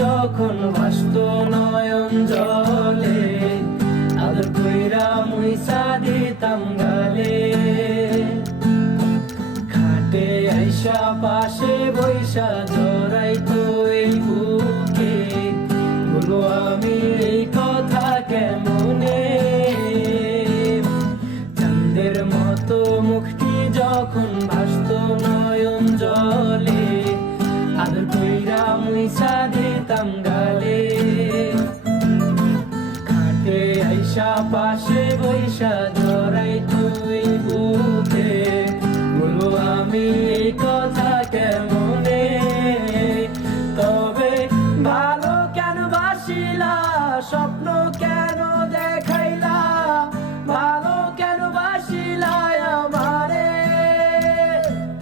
যখন ভাসত নয়ন জলে, আদর কইরা মুইসা দিতাম গালে। খাটে আইসা পাশে বৈশা জড়াইতো এই বুকে, বলো আমি এই কথা কেমনে। চাঁদের মতো মুখটি যখন ভাসত নয়ন জলে, আদর কইরা মুইসা দিতাম গালে। খাটে আইসা পাশে বৈশা জড়াইতো এই বুকে, বলো আমি এই কথা কেমনে। তবে ভালো কেন বাসিলা, স্বপ্ন কেন দেখাইলা, ভালো কেন বাসিলা আমারে।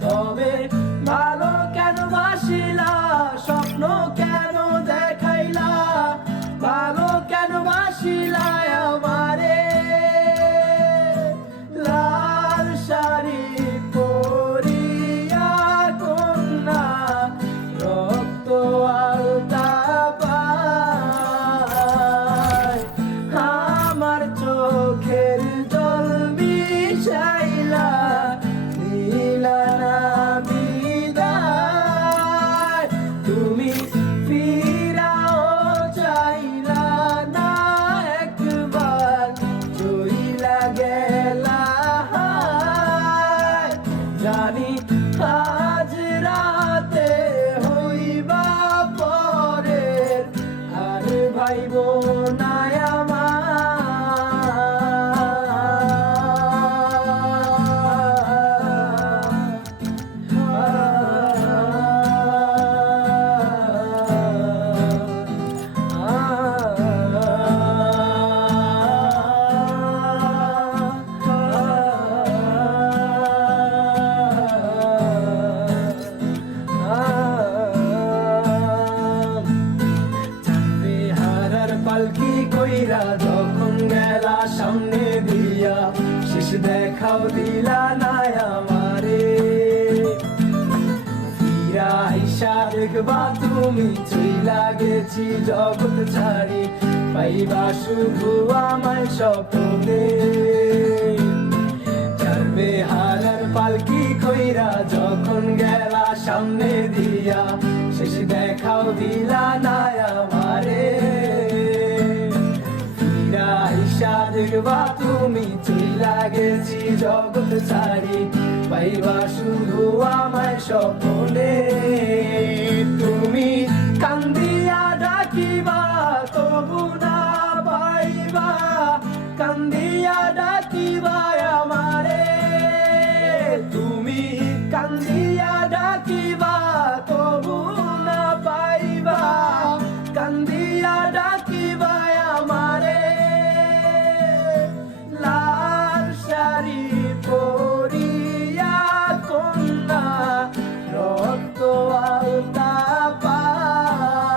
তবে ভালো কেন বাসিলা, স্বপ্ন কেন দেখাইলা, ভালো কেন বাসিলা আমারে। লাল শাড়ি পরিয়া কন্যা, রক্ত আলতা পায়, আমার চোখের জল মিশাইলা দিলা না বিদায়। তুমি ফিরাও চাইলা না একবার, চইলা গেলা। জানি আজ রাতে হইবা পরের, আর ভাইব না পালকি কইরা যখন গেলা সামনে দিয়া, শেষ দেখাও দিলা না আমারে। ফিরা আইসা দেখবা তুমি চইলা গেছি জগৎ ছাড়ি, পাইবা শুধু আমায় স্বপ্নে। চারবে হারার পালকি কইরা যখন গেলা সামনে দিয়া, শেষ দেখাও দিলা না আমারে। আইসা দেখবা তুমি চইলা গেছি জগৎ ছাড়ি, পাইবা শুধু আমায় স্বপ্নে। তুমি কান্দিয়া ডাকিবা তবু না পাইবা, কান্দিয়া ডাকিবা আমারে। তুমি কান্দিয়া ডাকিবা তবু না পাইবা, কান্দিয়া ডাকিবা আমারে। লাল শাড়ি পরিয়া কন্যা, রক্ত আলতা পায়,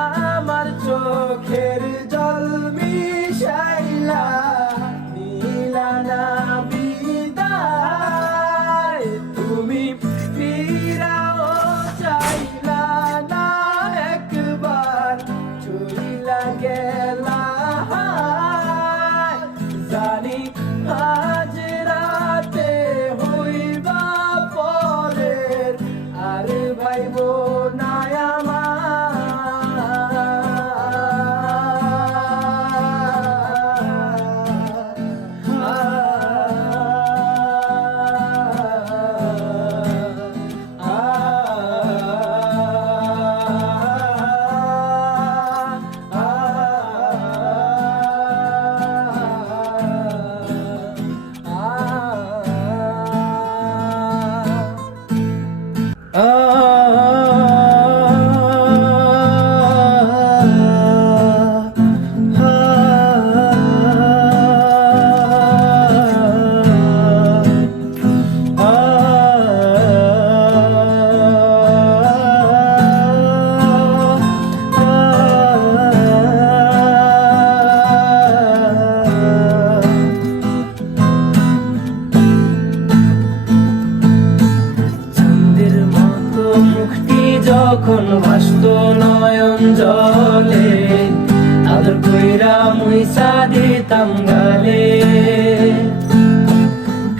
আমার চোখের জল মিশাইলা দিলা না বিদায়। তুমি ফিরাও চাইলা না একবার, চইলা গেলা। জানি আজ রাতে হইবা পরের, আর ভাইব না আমার। যখন ভাসত নয়ন জলে, আদর কইরা মুইসা দিতাম গালে।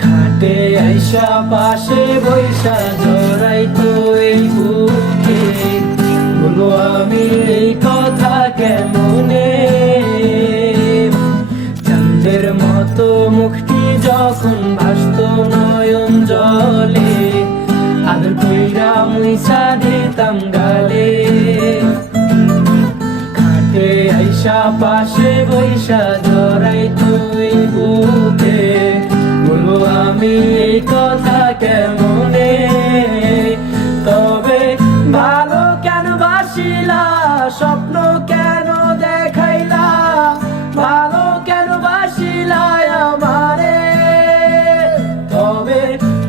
খাটে আইসা পাশে বৈশা জড়াইতো এই বুকে, বলো আমি এই কথা কেমনে। চাঁদের মতো মুখটি যখন ভাসত নয়ন জলে, আদর কইরা মুইসা দিতাম গালে। খাটে আইসা পাশে বৈশা জড়াইতো এই বুকে, বলো আমি এই কথা কেমনে। তবে ভালো কেন বাসিলা, স্বপ্ন কেন দেখাইলা, ভালো কেন বাসিলা আমারে। তবে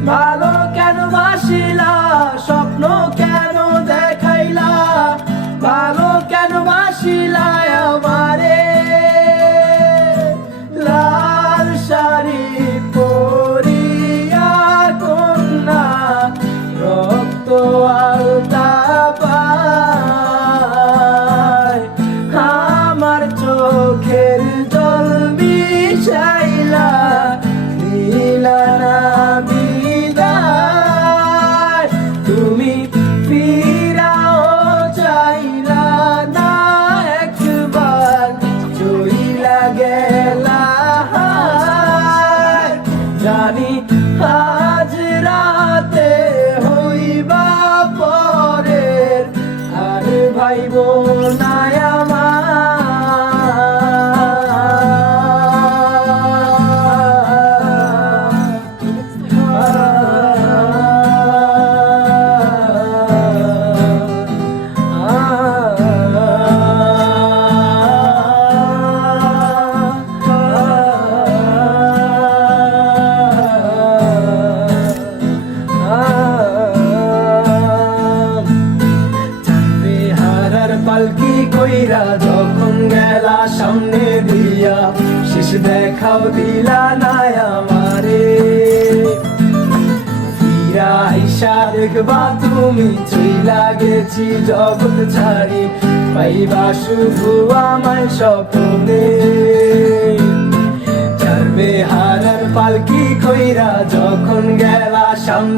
ভালো কেন বাসিলা, স্বপ্ন কেন দেখাইলা, ভালো কেন বাসিলা আমারে। লাল শাড়ি পরিয়া কন্যা, রক্ত আলতা পায়, আমার চোখের জল মিশাইলা দিলা না বিদায়। তুমি ফিরাও চাইলা না একবার, চইলা গেলা। জানি আজ রাতে হইবা পরের, আর ভাইব না পালকি কইরা যখন গেলা সামনে দিয়া, শেষ দেখাও দিলা না আমারে। ফিরা আইসা দেখবা তুমি চইলা গেছি জগৎ ছাড়ি, পাইবা শুধু আমার স্বপ্নে। চারবে হারার পালকি কইরা যখন গেলা সামনে